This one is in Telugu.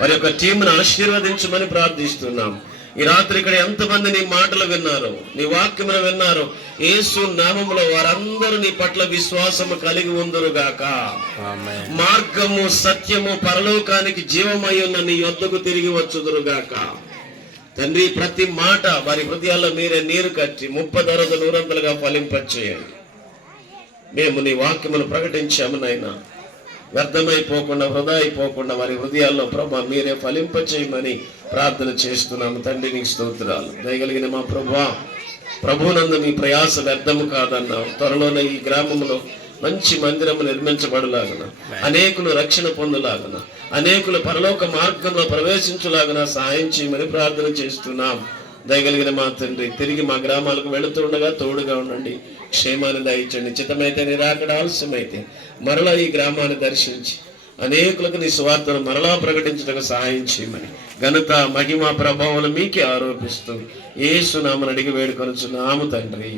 వారి యొక్క టీంను ఆశీర్వదించమని ప్రార్థిస్తున్నాం. ఈ రాత్రి ఇక్కడ ఎంతమంది నీ మాటలు విన్నారు, నీ వాక్యమును విన్నారు, యేసు నామములో వారందరూ నీ పట్ల విశ్వాసము కలిగి ఉందురుగాక. మార్గము, సత్యము, పరలోకానికి జీవమై ఉన్న నీ యొద్దకు తిరిగి వచ్చుదురుగాక. తండ్రి, ప్రతి మాట వారి హృదయాల్లో మీరే నీరు కట్టి 30 100 ఫలింపచేయండి. మేము నీ వాక్యమును ప్రకటించాము నాయనా, వ్యర్థమైపోకుండా, వృధా అయిపోకుండా వారి హృదయాల్లో ప్రభా మీరే ఫలింపచేయమని ప్రార్థన చేస్తున్నాము. తండ్రి, నీకు స్తోత్రాలు. దయగలిగిన మా ప్రభునందు మీ ప్రయాస వ్యర్థము కాదన్నావు. త్వరలోనే ఈ గ్రామంలో మంచి మందిరము నిర్మించబడలాగన, అనేకులు రక్షణ పొందలాగన, అనేకులు పరలోక మార్గంలో ప్రవేశించలాగన సహాయం చేయమని ప్రార్థన చేస్తున్నాం. దయగలిగిన మా తండ్రి, తిరిగి మా గ్రామాలకు వెళుతూ ఉండగా తోడుగా ఉండండి, క్షేమాన్ని దయచండి. చిత్తమైతే నిరాకడ, ఆలస్యమైతే మరలా ఈ గ్రామాన్ని దర్శించి అనేకులకు నీ సువార్తను మరలా ప్రకటించడానికి సహాయం చేయమని ఘనత, మహిమ, ప్రభావాలు మీకే ఆరోపిస్తూ యేసు నామమున అడిగి వేడుకొనుచున్నాము తండ్రి.